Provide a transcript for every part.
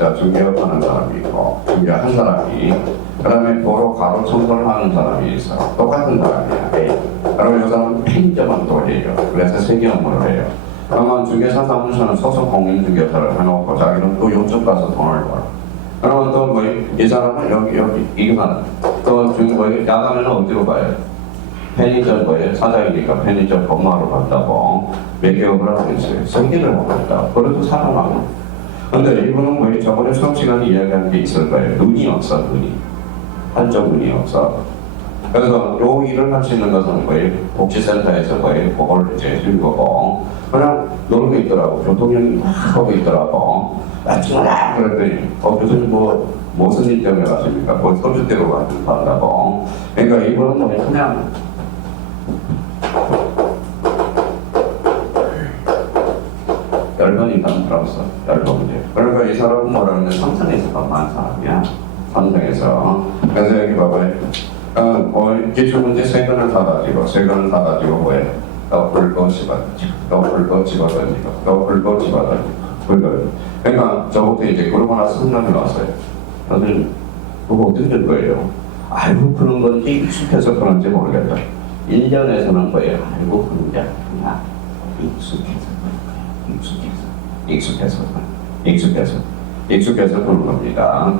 자, 중개업하는 사람이 있고, 중개한 사람이, 그 다음에 도로 가로 청소를 하는 사람이 있어. 똑같은 사람이야. A. 그러면 이 사람은 편의점을 또 해요. 그래서 세개 업무를 해요. 그러면 중개사 사무소는 소속 공인중개사를 해놓고 자기는 또 요쪽 가서 돈을 벌어. 그러면 또 뭐, 이 사람은 여기, 이거만. 또 야간에는 어디로 가요? 편의점 사장이니까 편의점 업무하러 간다고 매개업을 하고 있어요. 생계를 하고 있다. 그래도 살아나고. 근데 이분은 저번에 수업 시간에 이야기한 게 있을 거예요. 눈이 없어, 눈이. 한쪽 눈이 없어. 그래서 요 일을 할 수 있는 것은 복지센터에서 그걸 이제 해준 거고, 그냥 놀고 있더라고. 교통형이 하고 있더라고. 찍어라! 그랬더니, 교수님 무슨 일 때문에 가십니까? 서주대로 간다고. 그러니까 이분은 그냥 열번인가 들었어. 열번이지. 그러니까 이 사람은 뭐라는데 상상에서 만난 사람이야. 상상에서. 그래서 여기 봐봐요. 기출문제 세 권을 다 가지고 또 붉고 집어던지고, 또 붉고 집어던지고, 또 붉고 집어던지고. 그러니까 저부터 이제 그러고 나서 생각이 왔어요. 다들 그거 어떻게 된 거예요? 알고 그런 건지 익숙해서 그런지 모르겠다. 1년에서는 알고 그런 게 아니야. 익숙해서 그런 겁니다.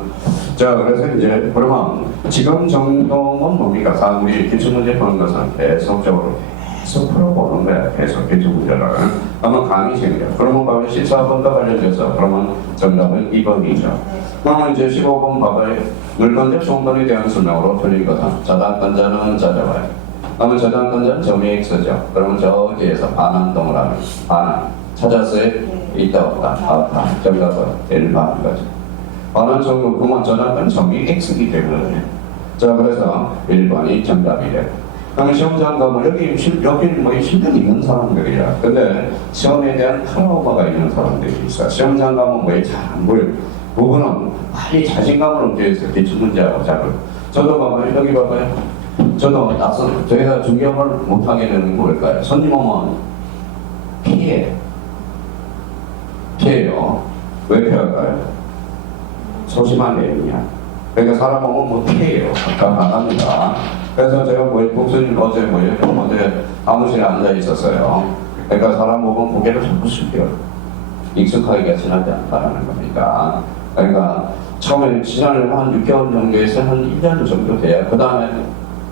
자, 그래서 이제 그러면 지금 정도는 뭡니까? 우리 기출문제 푸는 것은 계속 풀어보는 거야. 계속 기출문제를. 그러면 감이 생겨. 그러면 바로 14번과 관련돼서 그러면 정답은 2번이죠. 그러면 이제 15번 봐봐요. 물건적 충돌에 대한 설명으로 틀린 것은 저당권자는 찾아봐요. 그러면 저당권자는 점이 X죠. 그러면 저기에서 반환 동그라미, 반환. 찾았어요? 있다 없다? 없다. 정답은 1번인 거죠. 반환 정도 그러면 저당권 점이 X이기 때문에. 자, 그래서 1번이 정답이래. 그러면 시험장가면 여기 실력이 있는 사람들이야. 근데 시험에 대한 트라우마가 있는 사람들이 있어. 시험장가면 잘 안 보여. 부분은 많이 자신감을 얻기 위해서 기출문제하고 작을. 저도 봐봐요. 여기 봐봐요. 저도 저희가 중개업을 못하게 되는 거 뭘까요? 손님 오면 피해요. 왜 피할까요? 소심한 내용이야. 그러니까 사람 오면 피해요. 답답합니다. 그래서 제가 복수님 어제 사무실에 앉아 있었어요. 그러니까 사람 보면 고개를 자꾸 숙여요. 익숙하기가 지나지 않다는 겁니다. 그러니까 처음에 시간을 한 6개월 정도에서 한 1년 정도 돼야 그 다음에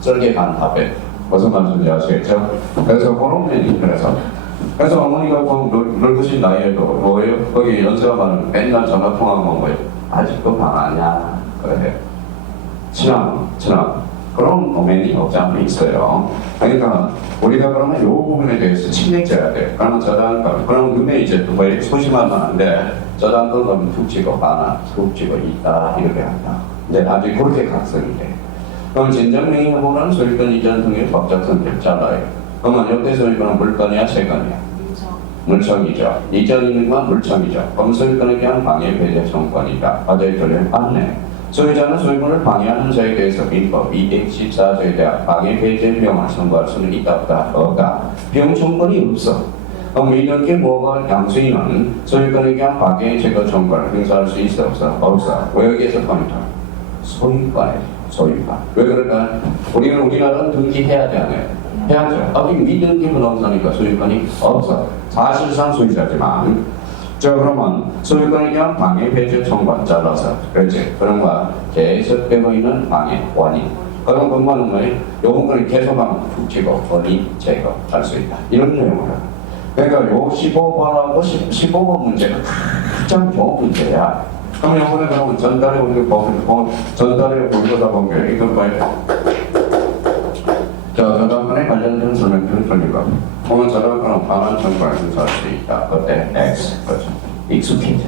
썰게 간 답에 무슨 말씀인지 아시겠죠? 그래서 그런 면이 그래서 어머니가 늙으신 나이에도 거기 연세가면 맨날 전화통화하면 아직도 강하냐 그래. 친함 그런 도면이 없지 않고 있어요. 그러니까 우리가 그러면 이 부분에 대해서 책임져야 돼. 그러면 저당권, 그럼 눈에 이제 또 소심하면 안 돼. 저당권 그러면 툭 찍어, 하나, 툭 찍어, 있다, 이렇게 한다. 이제 나중에 그렇게 각성이 돼. 그럼 진정명의보는 소유권 이전 등의 법적 선택 잘라요. 그러면 여태 소유권은 물건이야, 세건이야? 물청이죠. 이전이는 건 물청이죠. 그럼 소유권에 대한 방해, 배제, 청권이다. 과제의 결례는 맞네. 소유자는 소유권을 방해하는 자에 대해서 민법 214조에 대한 방해, 배제, 비용을 선고할 수는 있다 없다. 비용 청구권이 없어. 그럼 이런 게 뭐가 양수인은 소유권에 대한 방해, 제거, 청구권을 행사할 수 있어 없어. 왜 여기에서 포인트? 소유권. 왜 그럴까? 우리나라는 등기해야 되잖아요. 해야죠. 미등기 부동산이니까 소유권이 없어. 사실상 소유자지만. 자, 그러면 소유권에 대한 방해, 배제, 청구권 잘라서 그렇지. 그런 거 계속되고 있는 방해, 원인. 그런 것만은 뭐예요? 요건 계속하면 툭 치고 원인 제거할 수 있다. 이런 내용을. 그러니까 요 15번하고 15번 문제가 가장 좋은 문제야. 그럼 요번에 그러면 전달에 보고다 보면 이건 뭐예요? 자, 저당권에 관련된 설명표를 돌리고 보면 저당권은 반환 청구를 행사할 수 있다. 그때 X. 그렇죠. 익숙해져.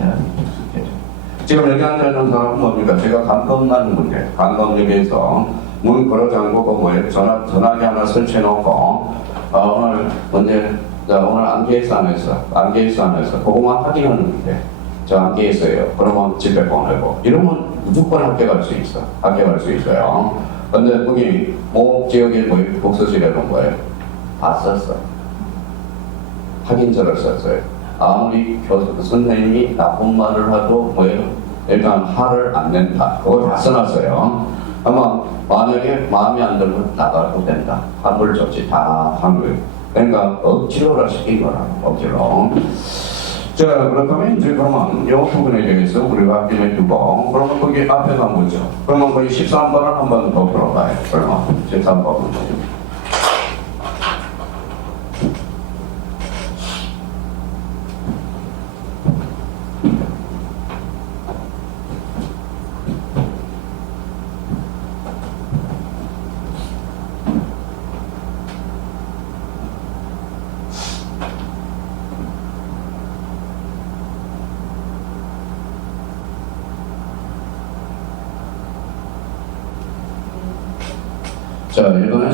지금 여기 앉아있는 사람은 뭡니까? 제가 감검만 문제. 감검역에서 문 걸어 잠그고 전화기 하나 설치해놓고 오늘 안개에서 그거만 확인하는 문제. 저 안개에서요. 그러면 집에 보내고 이러면 무조건 합격할 수 있어요. 근데 거기 지역에 복서실에 놓은 거예요. 다 썼어. 확인서를 썼어요. 아무리 선생님이 나쁜 말을 하도 일단 화를 안 낸다. 그거 다 써놨어요. 아마 만약에 마음에 안 들면 나가도 된다. 환불 조치 다 한 거예요. 그러니까 억지로라 시킨 거라. 억지로. 자, 그렇다면 이제 그러면 이 부분에 대해서 우리가 확인해 두고, 그러면 거기 앞에서 한 거죠. 그러면 거기 13번을 한 번 더 풀어봐요. 그러면 13번. 자, 이번에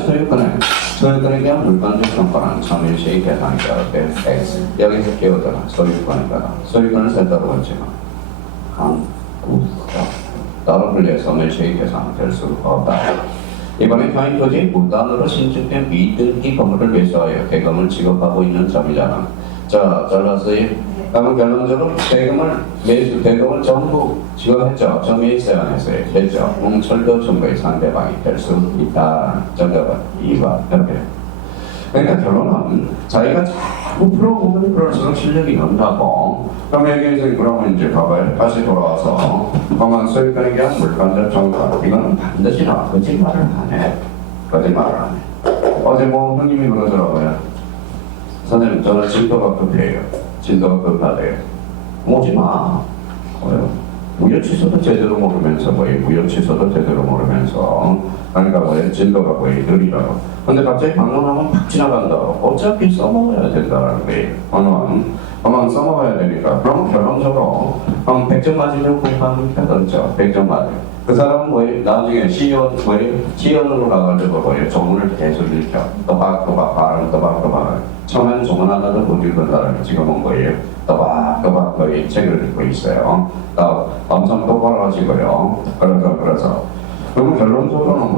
소유권에 대한 물권적 평가는 참여시의 대상이다. X. 여기서 끼워들어. 소유권이다. 소유권을 센터로 하지만 강구가 따로 분리해서 소유시의 대상이 될 수가 없다. 이번에 타인 토지 무단으로 신축된 비등기 건물을 매수하여 대금을 지급하고 있는 점이잖아. 자, 잘랐어요? 그러면 결론적으로 대금을 전부 지급했죠. 점이 있어야 안 했어요. 됐죠. 철도 증거의 상대방이 될 수 있다. 정답은 2번. 이렇게. 그러니까 결론은 자기가 자꾸 풀어보면 그럴수록 실력이 는다고. 그럼 여기에서 그러면 이제 봐봐요. 다시 돌아와서 강한 소유권에 대한 물권적 정가. 이거는 반드시 거짓말을 안 해. 거짓말을 안 해. 어제 뭐 형님이 그러더라고요. 선생님 저는 진도가 급해요. 진도가 급하대요. 오지 마. 무효 취소도 제대로 모르면서 무효 취소도 제대로 모르면서 그러니까 진도가 느리다고. 근데 갑자기 방문하면 팍 지나간다고. 어차피 써먹어야 된다는 거예요. 언어는 써먹어야 되니까. 그럼 결론적으로 100점 맞으면 공부합니까? 그렇죠. 100점 맞아요. 그 사람은 나중에 시연으로 가가지고 조문을 계속 읽혀. 또박또박 발음 또박또박. 처음에는 조문 하나도 못 읽는다는 지금은 또박또박 책을 읽고 있어요. 엄청 똑바로 하시고요. 그래서 그럼 결론적으로는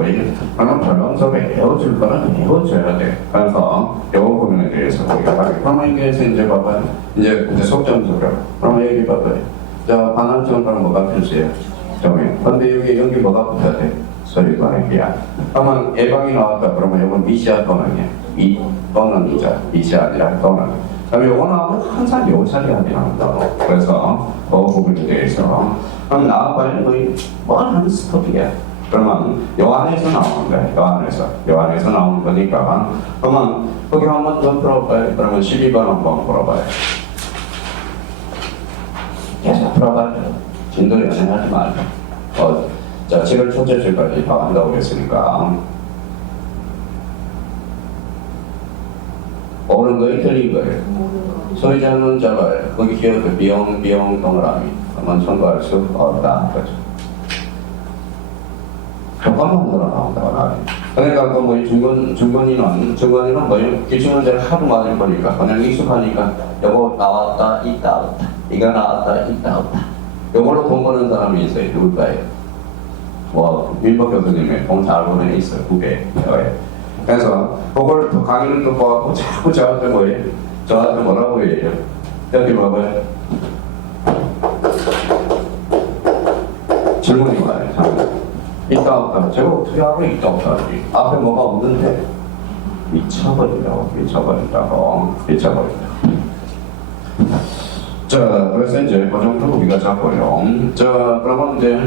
결론적으로 외워줄 거는 외워줘야 돼. 그래서 요 부분에 대해서 그러면 이게 이제 봐봐요. 이제 속점적으로. 그러면 여기 봐봐요. 자, 반환점과는 뭐가 필수예요? 근데 여기 뭐가 붙어야 돼? 소유권의 기한. 그러면 예방이 나왔다. 그러면 이건 미시아 또는이야. 이 또는 이자. 미시아 아니라 또는. 그러면 요거 나오면 항상 요 처리하게 나온다고. 그래서 그 부분에 대해서. 그럼 나와봐야 뭘 하는 스톱이야. 그러면 요 안에서 나오는 거야. 요 안에서 나오는 거니까. 그러면 거기 한번 더 풀어봐요. 그러면 12번 한번 풀어봐요. 계속 풀어봐요. 진도 연행하지 말고. 자, 7월 첫째 주까지 다 한다고 했으니까. 옳은 거예요? 틀린 거예요? 소유자는 잡아요. 거기 기억해. 비용 동그라미. 한번 청구할 수 없다. 그렇죠. 조건만 늘어 나온다고 나와요. 그러니까 중건인은 뭐예요? 기준을 제가 하도 맞을 거니까 그냥 익숙하니까 요거 나왔다, 있다, 없다. 이거 나왔다, 있다, 없다. 요걸로 돈 버는 사람이 있어요. 누굴까요? 민법 교수님의 돈 잘 버는 애 있어요. 후배. 그래서 그걸 또 강의를 듣고 하고 자꾸 저한테 뭐라고 해요? 여기 봐봐요. 질문이 와요. 있다 없다. 제가 어떻게 알아? 있다 없다. 앞에 뭐가 없는데 미쳐버린다고. 자, 그래서 이제 그 정도 우리가 잡고요. 자, 그러면 이제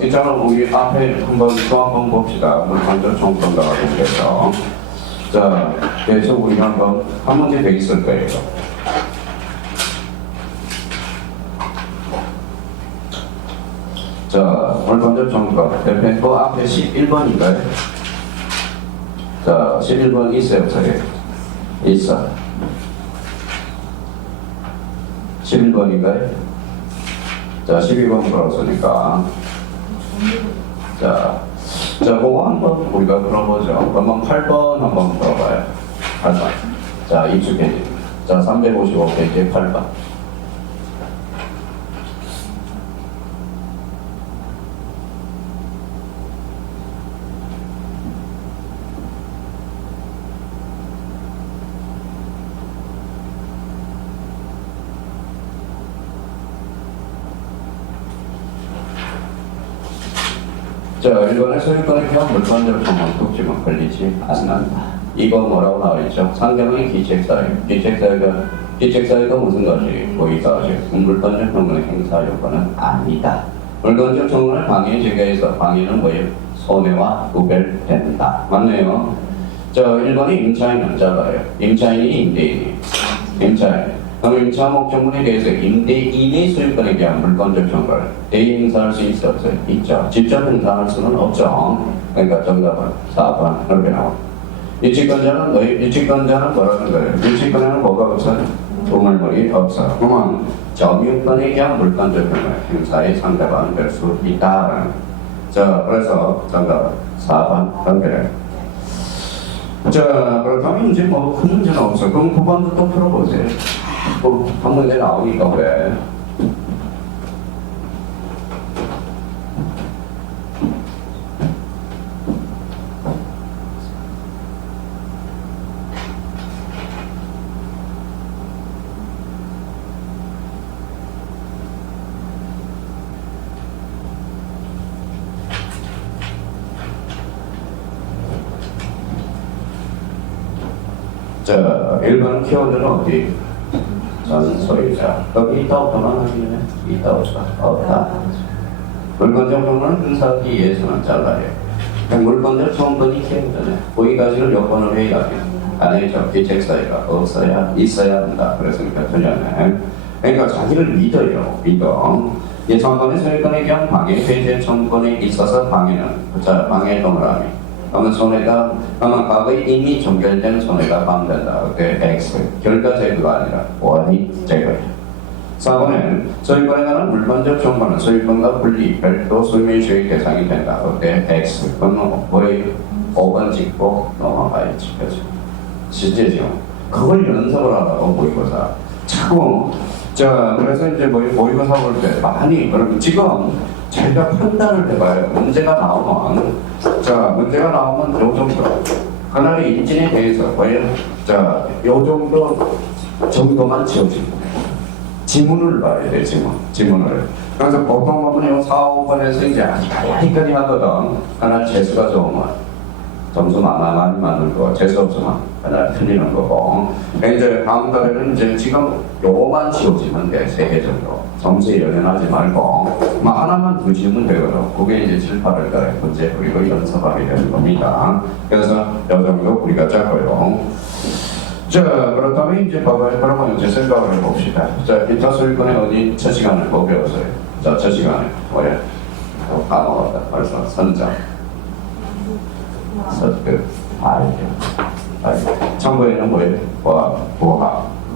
뒷장은 우리 앞에 또 한번 봅시다. 물건적 총평과 관계해서. 자, 그래서 우리가 한 문제 더 있을 거예요. 자, 물건적 총평. 옆에 그 앞에 11번인가요? 자, 11번 있어요, 없어요? 있어. 11번인가요? 자, 12번 풀었으니까. 자, 그거 한번 우리가 풀어보죠. 그러면 8번 한번 풀어봐요. 8번. 자, 익숙해지. 자, 355페이지 8번. 자, 일본의 소유권에 대한 물권적 정황 독점은 걸리지 않는다. 이거 뭐라고 나와있죠? 상대방의 기책사유가 무슨 것이? 고의사실, 물권적 정황의 행사 요건은 아니다. 물권적 정황을 방해 제거해서 방해는 뭐예요? 손해와 구별된다. 맞네요. 저 일본의 임차인은 작아요. 임차인이 임대인이. 임차인. 그럼 임차 목적물에 대해서 임대인의 소유권에 대한 물권적 정보를 대인 행사할 수 있어 없어요? 있죠. 직접 행사할 수는 없죠. 그러니까 정답은 4번 이렇게 나옵니다. 유치권자는 뭐라는 거예요? 유치권에는 뭐가 없어요? 우물물이 없어. 그러면 점유권에 대한 물권적 정보를 행사의 상대방은 될 수 있다. 자, 그래서 정답은 4번 연결해. 자, 그렇다면 이제 뭐 큰 문제는 없어. 그럼 9번도 또 풀어보세요. 한 문제 나오니까 그래. 자, 1번 키워드는 어디? 전 소유자. 거기 있다 없다만 하기는 있다 없다. 물권적 정보는 행사하기 위해서는 잘라요. 물권적 정보니 키워드네. 거기까지는 요건을 회의하게. 안에 기책사유가 없어야 있어야 한다. 그랬으니까 틀렸네. 그러니까 자기를 믿어요. 믿어. 이 정권의 소유권에 대한 방해, 회제 정권에 있어서 방해는 방해 동그라미. 그러면 손해가 과거에 이미 종결된 손해가 반된다. 그때 X 결과 제거가 아니라 원이 제거예요. 4번은 소유권에 관한 물권적 정보는 소유권과 분리 별도 소유의 대상이 된다. 그때 X 그러면 거의 5번 찍고 넘어가야지. 그죠? 실제죠. 그걸 연습을 하라고 모의고사. 자꾸 그래서 이제 모의고사 볼 때 많이 그럼 지금 제가 판단을 해봐요. 문제가 나오면 문제가 나오면 요 정도 하나의 인진에 대해서 요 정도만 지워집니다. 지문을 봐야 돼. 지문을. 그래서 보통 보면 4, 5번에서 이제 아직까지 하거든. 하나 재수가 좋으면 점수 많이 맞는 거, 재수 없으면 하나 틀리는 거고. 이제 다음 달에는 이제 지금 요만 지워지면 돼. 3개 정도. 점수에 연연하지 말고 하나만 더 지우면 되거든. 그게 이제 7, 8월 달에 문제 그리고 연습하게 되는 겁니다. 그래서 요 정도 우리가 짜고요. 자, 그렇다면 이제 봐봐요. 그러면 이제 생각을 해봅시다. 자, 기타 소유권에 어디 첫 시간에 뭐 배웠어요? 자, 첫 시간에 뭐예요? 까먹었다. 벌써 선장. 서득, 청구에는 뭐예요? 보합,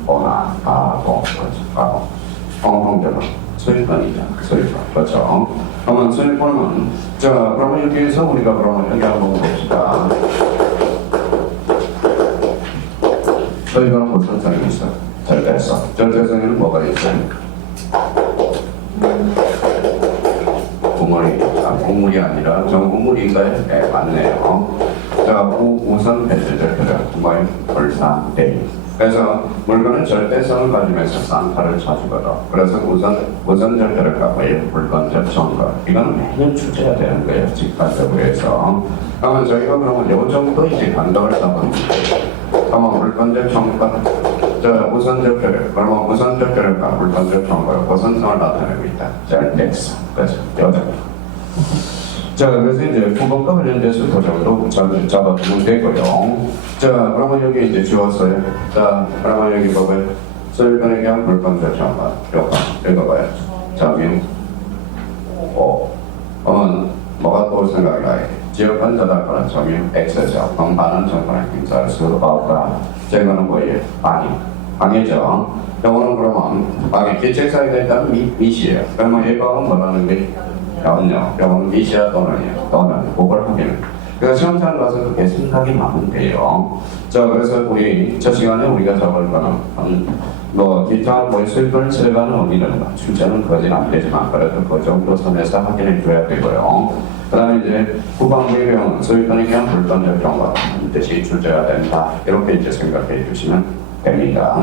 보나, 가공, 가공. 공통적으로 소유권이죠. 소유권. 그렇죠. 그러면 소유권은 그러면 여기에서 우리가 그러면 여기 한번 봅시다. 소유권은 무슨 성이 있어? 절대성. 절대성에는 뭐가 있어요? 우물이 아니라 우물인가요? 네, 맞네요. 우선 배제절표를 뭐예요? 불상대입. 그래서 물건은 절대성을 가지면서 쌍파를 쳐주거든. 그래서 우선 절표를 갖고요. 물건적 정거. 이건 매년 출제가 되는 거예요. 직관적으로 해서. 그러면 저희가 그러면 요 정도 이제 감독을 써보는 거예요. 그러면 물건적 정거는 우선 절표를, 그러면 우선 절표를 물건적 정거를 우선성을 나타내고 있다. 절대성. 그렇죠. 요 정도. 그래서 이제 9번과 관련돼서 그 정도 잡아두면 되고요. 그러면 여기 이제 지웠어요. 그러면 여기 봐봐요. 소유권에 대한 물권적 정보. 읽어봐요. 점유. 그러면 뭐가 또 생각이 나요? 지역권 저작권은 점유 X죠. 그럼 반은 정권을 행사할 수 없다. 제거는 뭐예요? 방해죠. 영어는 그러면 방해. 기책사유가 있다면 미시예요. 그러면 예방은 뭐라는 게? 영어는 미시야 또는 그걸 하기는. 그래서 시험장 가서 그렇게 생각이 나면 돼요. 그래서 우리 저 시간에 우리가 잡을 거는 기타 소유권을 들어가는 의미는 출제는 거진 안 되지만 그래도 그 정도 선에서 확인해 줘야 되고요. 그 다음에 이제 후반부의 경우는 소유권에 대한 불건적 경우가 반드시 출제가 된다. 이렇게 이제 생각해 주시면 됩니다.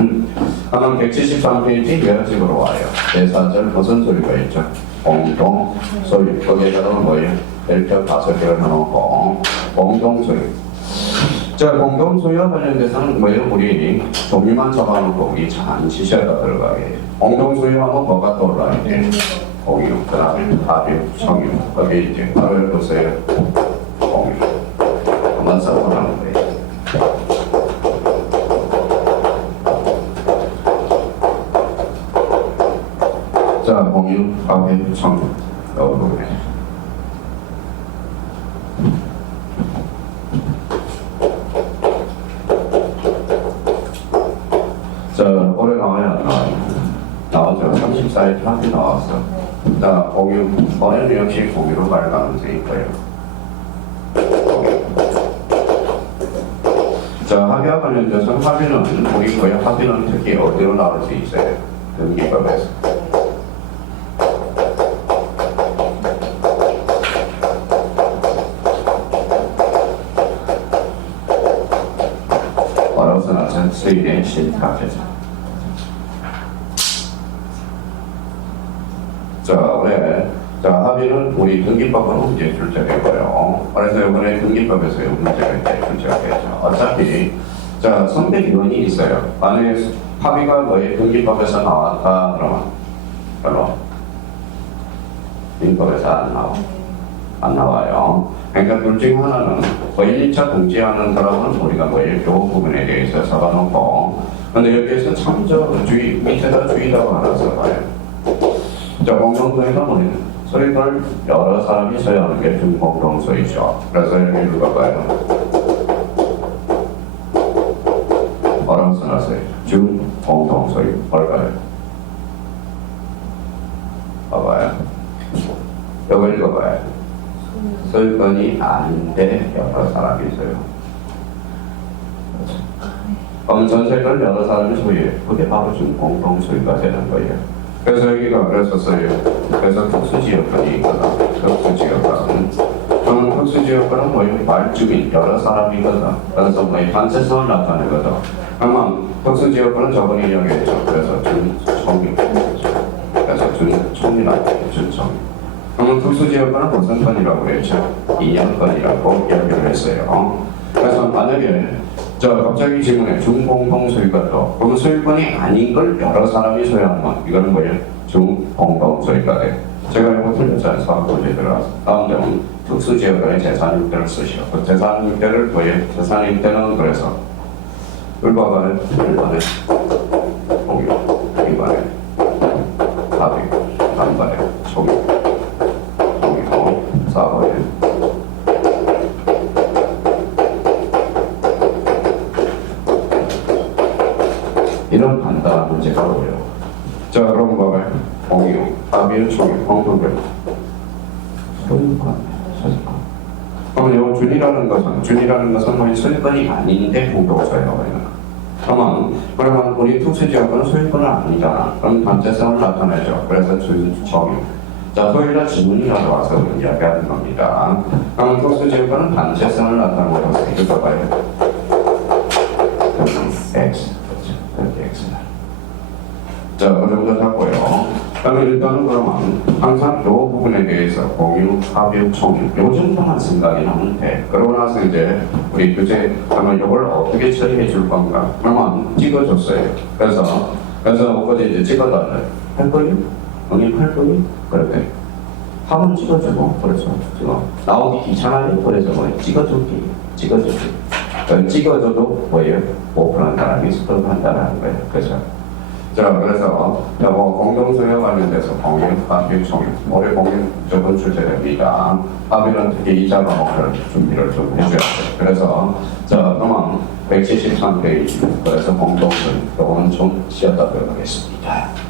그러면 173페이지 여러 식으로 와요. 제4절 무슨 소리가 있죠? 공동 소유. 거기에다가 뭐예요? 1편 5개를 해놓고 공동 소유. 자, 공동 소유와 관련돼서는 뭐예요? 우리 종류만 적어놓고 우리 잠시시에다 들어가게. 공동 소유하면 뭐가 떠올라야 돼? 공유, 그 다음에 합유, 청유. 거기 이제 바로 보세요. 공유. 한번 써보라는 거예요. 자, 공유, 합유, 청유. 여기 보면. 자, 올해 나와요, 안 나와요? 나왔죠. 34일 합이 나왔어. 자, 공유, 올해는 역시 공유로 갈 가능성이 있고요. 자, 합의와 관련돼서는 합의는 우리 거의 합의는 특히 어디로 나올 수 있어요? 등기법에서. 어려서 나선 수의의 신탁에서. 자, 올해 자, 합의는 우리 등기법으로 문제 출제되고요. 그래서 이번에 등기법에서 문제가 이제 출제가 되죠. 어차피 자, 선택위원이 있어요. 만약에 합의가 뭐에 등기법에서 나왔다 그러면 별로 등기법에서 안 나와요. 그러니까 둘 중 하나는 거의 1차 등재하는 사람은 우리가 뭐에 요 부분에 대해서 적어놓고, 근데 여기에서 참조주의 밑에다 주의라고 하나 써봐요. 자, 공동소유가 뭐예요? 소유권을 여러 사람이 소유하는 게 중공동소유죠. 그래서 여기 읽어봐요. 뭐라고 써놨어요? 중공동소유. 뭘까요? 봐봐요. 이거 읽어봐요. 소유권이 아닌데 여러 사람이 소유. 그럼 전세권을 여러 사람이 소유해. 그게 바로 중공동소유가 되는 거예요. 그래서 여기가 그랬었어요. 그래서 특수지역권이 있거든. 특수지역권. 그러면 특수지역권은 뭐예요? 말주민, 여러 사람이거든. 그래서 뭐예요? 단체성을 나타내거든. 그러면 특수지역권은 저번에 이야기했죠. 그래서 준총유. 그래서 준총이라고 해요. 준총유. 그러면 특수지역권은 무슨 건이라고 했죠? 2년권이라고 이야기를 했어요. 그래서 만약에 자, 갑자기 질문에 중공동소유가 또 그러면 소유권이 아닌 걸 여러 사람이 소유하는 건 이거는 뭐예요? 중공동소유가 돼. 제가 이거 틀렸잖아요. 사업 문제 들어가서 다음 점은 특수지역권의 재산임대를 쓰시오. 그 재산임대를 뭐예요? 재산임대는 그래서 을바간에 공유, 이반에 합의, 반반에 소유, 공유, 사업에 이런 간단한 문제가 어려워요. 자, 그럼 봐봐요. 공유, 합의, 총유, 공동별. 소유권, 소유권. 그러면 이 준이라는 것은 뭐 소유권이 아닌데 공동소유라고 해요. 그러면 우리 특수지역은 소유권은 아니잖아. 그럼 단체성을 나타내죠. 그래서 총유. 자, 소유자 지문이라고 와서 이야기하는 겁니다. 그럼 특수지역은 단체성을 나타내는 것을 이거 봐요. X. 자, 그 정도 잡고요. 그러면 일단은 그러면 항상 이 부분에 대해서 공유, 합의, 총유 이 정도만 생각이 나면 돼. 그러고 나서 이제 우리 교재 그러면 이걸 어떻게 처리해 줄 건가? 그러면 찍어줬어요. 그래서 어디 이제 찍어달래. 할 거니? 할 거니? 그렇게 한번 찍어주고 그래서 찍어 나오기 귀찮아요. 그래서 뭐 찍어주기. 찍어줘도 뭐예요? 오픈한다는 게 스톱한다는 거예요. 그죠? 자, 그래서 공동소유와 관련돼서 공유, 합의, 총유 올해 공유 무조건 출제됩니다. 합의는 특히 2차 과목을 준비를 좀 해줘야 돼요. 그래서 자, 그러면 173페이지 그래서 공동소유 이거는 좀 쉬었다 들어가겠습니다.